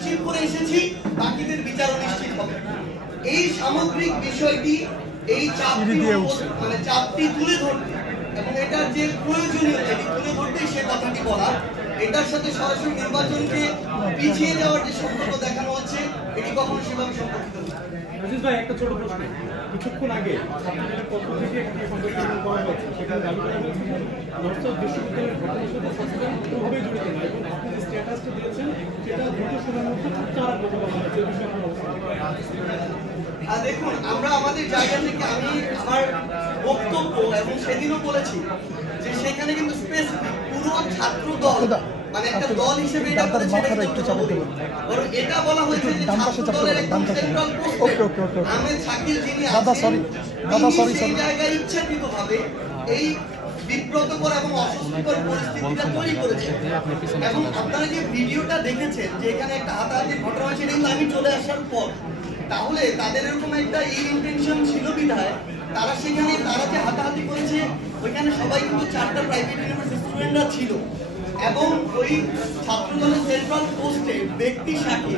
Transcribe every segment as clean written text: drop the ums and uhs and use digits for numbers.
নিশ্চিত করে এসেছি, বাকিদের বিচারও নিশ্চিত হবে। এই সামগ্রিক বিষয়টি, এই চাপটি তুলে ধরতে এবং এটার যে প্রয়োজনীয়তা তুলে ধরতেই সে কথাটি বলা। এটার সাথে সরাসরি নির্বাচনকে পিছিয়ে যাওয়ার যে সম্পর্ক দেখানো হচ্ছে, এটি কখনো সেভাবে সম্পর্কিত নয়। আজিজ ভাই, একটা ছোট প্রশ্ন। কিছুক্ষণ আগে ছাত্রদের পক্ষ থেকে একটা সংবাদ করা হয়েছে, সেখানে দাবি করা হয়েছে যে নর্থ বিশ্ববিদ্যালয়ের ঘটনার সাথে ছাত্ররা কোনোভাবেই জড়িত নয় এবং আপনি যে স্ট্যাটাসটা দিয়েছেন সেটা দ্রুত সময়ের মধ্যে প্রত্যাহার করতে বলা হয়েছে। এই বিষয়ে আপনার অবস্থান। দেখুন, আমরা আমাদের জায়গা থেকে আমি আমার বক্তব্য এবং সেদিনও বলেছি যে সেখানে কিন্তু স্পেসিফিক পুরো ছাত্র দল মানে একটা দল হিসেবে এটা করেছে, বরং এটা বলা হয়েছে যে ছাত্র দলের একদম সেন্ট্রাল পোস্টে আহমেদ শাকিল যিনি আছেন, সেই জায়গায় ইচ্ছাকৃতভাবে এই বিব্রতকর এবং অস্বস্তিকর পরিস্থিতিটা তৈরি করেছে। এবং আপনারা যে ভিডিওটা দেখেছেন যে এখানে একটা হাতাহাতির ঘটনা হয়েছে, এটা কিন্তু আমি চলে আসার পর। তাহলে তাদের এরকম একটা ইন্টেনশন ছিল বিধায় তারা সেখানে তারা যে হাতাহাতি করেছে, ওইখানে সবাই কিন্তু 4টা প্রাইভেট ইউনিভার্সিটি স্টুডেন্টরা ছিল এবং ওই ছাত্র দলের সেন্ট্রাল পোস্টে ব্যক্তি সাক্ষী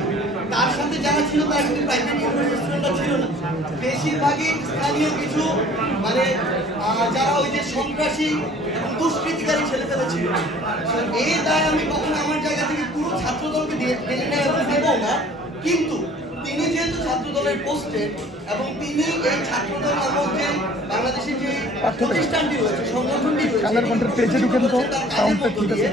তার সাথে যারা ছিল তারা কিন্তু প্রাইভেট ইউনিভার্সিটি স্টুডেন্টরা ছিল না, বেশিরভাগই স্থানীয় কিছু মানে যারা ওই যে সন্ত্রাসী এবং দুষ্কৃতিকারী ছেলেপেলে ছিল। এই দায় আমি কখনো আমার জায়গা থেকে পুরো ছাত্র দলকে দেব না, কিন্তু তিনি যেহেতু ছাত্র দলের পোস্টে এবং তিনি এই ছাত্র দল নামক যে বাংলাদেশের যে প্রতিষ্ঠানটি রয়েছে, সংগঠনটি রয়েছে,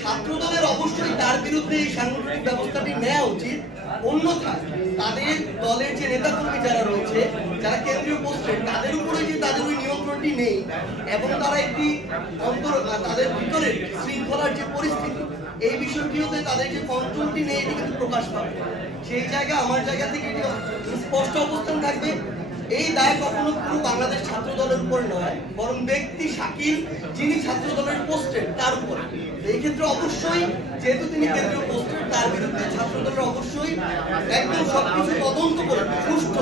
ছাত্র দলের অবশ্যই তার বিরুদ্ধে এই সাংগঠনিক ব্যবস্থাটি নেওয়া উচিত। অন্যথায় তাদের দলের যে নেতাকর্মী যারা রয়েছে, যারা কেন্দ্রীয় পোস্টে, তাদের উপরে যে তাদের ওই নিয়ন্ত্রণটি নেই এবং তারা একটি তাদের ভিতরে শৃঙ্খলার যে পরিস্থিতি, এই বিষয়টিতে তাদের যে কন্ট্রোলটি নেই, এটি কিন্তু প্রকাশ পাবে। সেই জায়গা আমার জায়গা থেকে এটি স্পষ্ট অবস্থান থাকবে। এই দায় কখনো পুরো বাংলাদেশ ছাত্র দলের উপর নয়, বরং ব্যক্তি শাকিল যিনি ছাত্র দলের পোস্টের তার উপর। এই ক্ষেত্রে অবশ্যই যেহেতু তিনি কেন্দ্রীয় পোস্টের, তার বিরুদ্ধে ছাত্র দলের অবশ্যই একদম সবকিছু তদন্ত করে সুষ্ঠ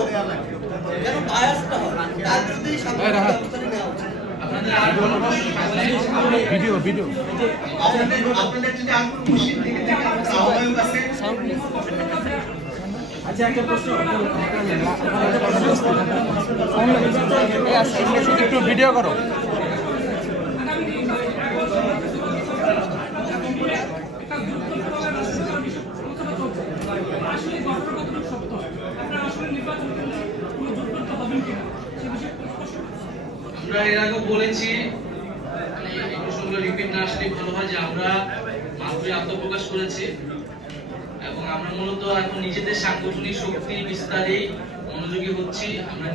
যেন বায়াসটা হয়, তার বিরুদ্ধে সাংগঠনিক ব্যবস্থাটি নেওয়া উচিত। আচ্ছা, একটা প্রশ্ন। একটু ভিডিও করো। আমরা এর আগে বলেছি, এই প্রশ্নগুলো রিপিট না আসলে ভালো হয়, যে আমরা মাত্রই আত্মপ্রকাশ করেছি এবং আমরা মূলত এখন নিজেদের সাংগঠনিক শক্তি বিস্তারে মনোযোগী হচ্ছি। আমরা